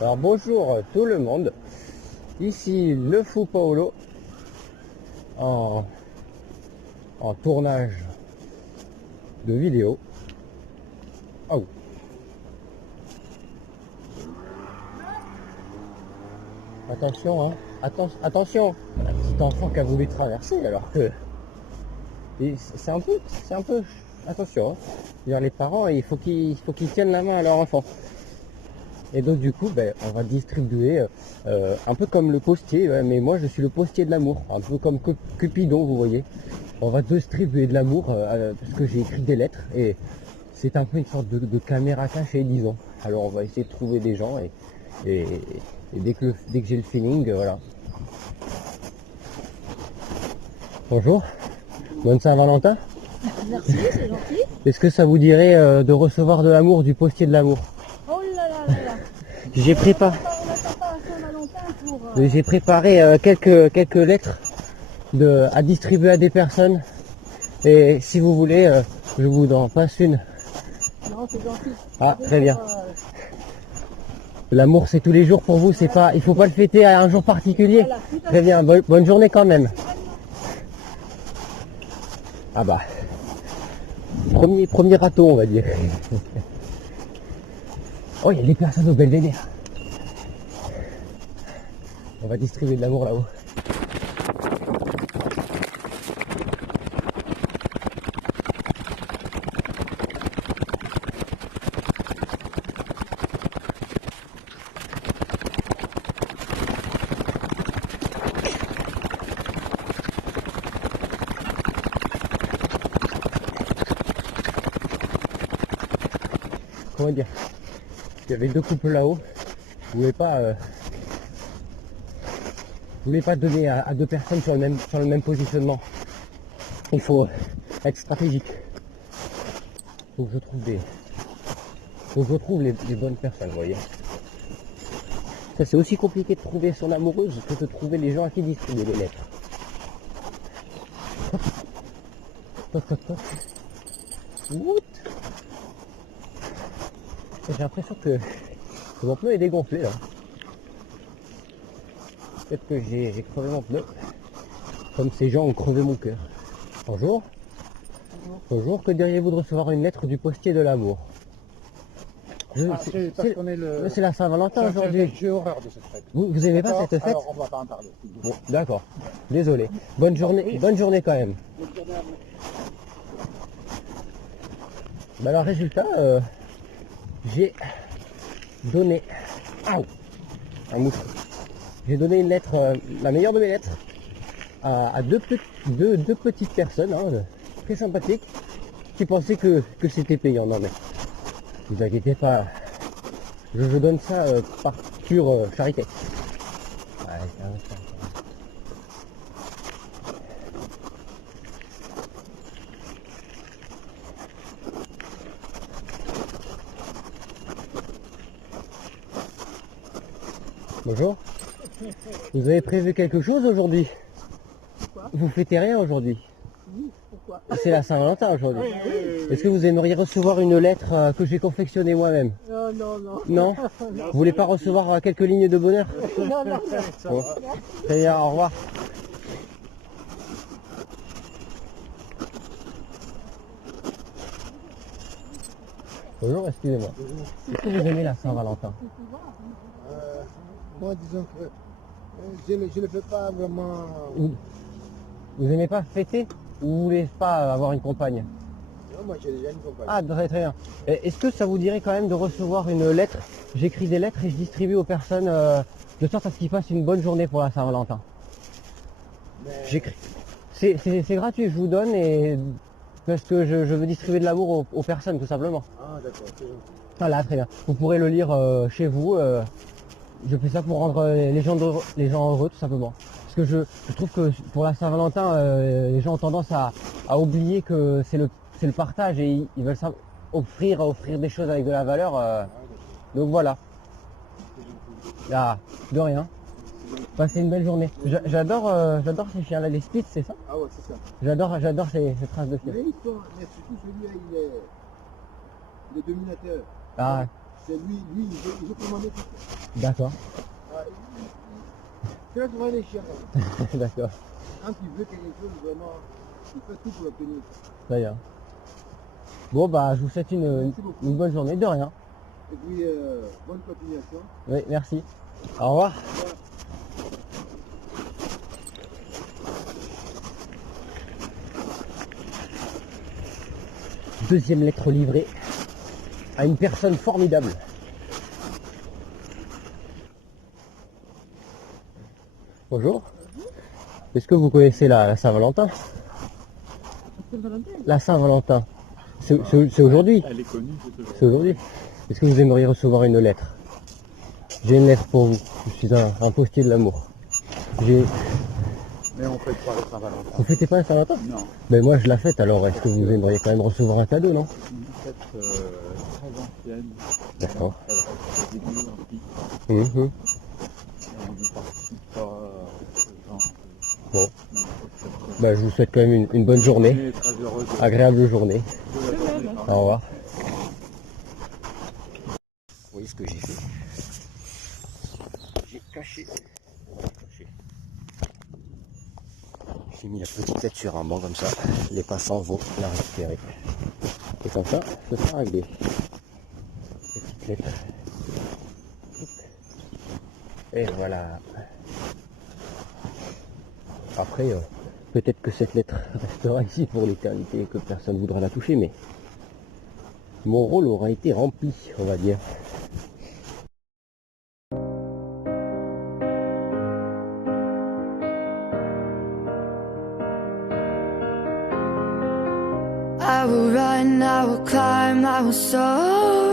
Alors bonjour tout le monde, ici le fou Paolo en, en tournage de vidéo. Oh. Attention, hein. Attention, un petit enfant qui a voulu traverser alors que c'est un peu attention. Hein. Dire, les parents, il faut qu'ils tiennent la main à leur enfant. Et donc du coup, on va distribuer un peu comme le postier, ouais, mais moi je suis le postier de l'amour, un peu comme Cupidon, vous voyez. On va distribuer de l'amour parce que j'ai écrit des lettres et c'est un peu une sorte de caméra cachée, disons. Alors on va essayer de trouver des gens et dès que j'ai le feeling, voilà. Bonjour, bonne Saint-Valentin. Merci, c'est gentil. Est-ce que ça vous dirait de recevoir de l'amour du postier de l'amour? Oh là là là là. J'ai préparé. On n'attend pas à Saint-Valentin pour... J'ai préparé quelques lettres à distribuer à des personnes. Et si vous voulez, je vous en passe une. Non, c'est gentil. Ah, très bien. L'amour, c'est tous les jours pour vous, c'est pas, il faut pas le fêter à un jour particulier. Voilà, tout à Très bien, bonne journée quand même. Ah bah, premier râteau, on va dire. Oh, il y a des personnes au Belvédère. On va distribuer de l'amour là-haut. Comment dire, il y avait deux couples là-haut. Vous voulez pas donner à deux personnes sur le même positionnement. Il faut être stratégique. Faut que je trouve les bonnes personnes, vous voyez. Ça, c'est aussi compliqué de trouver son amoureuse que de trouver les gens à qui distribuer les lettres. Toc, toc, toc. What? J'ai l'impression que mon pneu est dégonflé là. Peut-être que j'ai crevé mon pneu. Comme ces gens ont crevé mon cœur. Bonjour. Bonjour, que diriez-vous de recevoir une lettre du postier de l'amour? C'est la Saint-Valentin aujourd'hui. J'ai horreur de cette fête. Vous aimez pas cette fête? Alors on va pas en parler. Bon, d'accord. Désolé. Bonne journée quand même. Bah alors résultat, j'ai donné un mouche. J'ai donné une lettre, la meilleure de mes lettres, à deux petites personnes, hein, très sympathiques, qui pensaient que c'était payant. Non mais, ne vous inquiétez pas, je donne ça par pure charité. Ouais, bonjour. Vous avez prévu quelque chose aujourd'hui? Vous fêtez rien aujourd'hui? Oui, pourquoi? C'est la Saint-Valentin aujourd'hui. Est-ce que vous aimeriez recevoir une lettre que j'ai confectionnée moi-même? Non, non, non. Non? Vous voulez pas recevoir quelques lignes de bonheur? Non, non, Bon. Très bien, au revoir. Bonjour, excusez-moi. Est-ce que vous aimez la Saint-Valentin? Moi, disons que je ne le fais pas vraiment. Vous aimez pas fêter? Ou vous voulez pas avoir une compagne? Non, moi j'ai déjà une compagne. Ah, très très bien. Est-ce que ça vous dirait quand même de recevoir une lettre? J'écris des lettres et je distribue aux personnes de sorte à ce qu'ils passent une bonne journée pour la Saint-Valentin. J'écris. C'est gratuit, je vous donne et parce que je veux distribuer de l'amour aux personnes tout simplement. Ah, d'accord, c'est gentil. Voilà, très bien. Vous pourrez le lire chez vous. Je fais ça pour rendre les gens heureux tout simplement. Parce que je trouve que pour la Saint-Valentin, les gens ont tendance à oublier que c'est le partage et ils veulent offrir des choses avec de la valeur. Donc voilà. Ah, de rien. Passez une belle journée. J'adore ces chiens-là, les Spitz, c'est ça? Ah ouais, c'est ça. J'adore ces traces de chiens. Mais surtout celui-là, il est dominateur. Ah, C'est lui, il veut commander tout. D'accord. C'est là souvent les chiens. D'accord. Quand il veut quelque chose, vraiment, il fait tout pour l'obtenir. Très bien. Bon, bah, je vous souhaite Merci beaucoup. une bonne journée. De rien. Et puis, bonne continuation. Oui, merci. Au revoir. Deuxième lettre livrée à une personne formidable. Bonjour. Est-ce que vous connaissez la Saint-Valentin? La Saint-Valentin. C'est aujourd'hui. Elle est connue, C'est aujourd'hui. Est-ce que vous aimeriez recevoir une lettre? J'ai une lettre pour vous. Je suis un postier de l'amour. Mais on fait pas le Saint-Valentin. Vous fêtez pas la Saint-Valentin? Non. Ben moi je la fête, alors est-ce que vous aimeriez quand même recevoir un cadeau, non? Une fête très ancienne. D'accord. Elle reste des débuts antiques. Mhm. Et on ne participe pas à ce genre Bon. de manifestation. Ben, je vous souhaite quand même une bonne journée. On est très heureux de Agréable journée. de la journée. Au revoir. Vous voyez ce que j'ai fait? J'ai caché. J'ai mis la petite tête sur un banc comme ça. Les passants vont la récupérer. Et comme ça, ce sera réglé. Petite lettre. Et voilà. Après, peut-être que cette lettre restera ici pour l'éternité et que personne ne voudra la toucher, mais mon rôle aura été rempli, on va dire. I will run, I will climb, I will soar.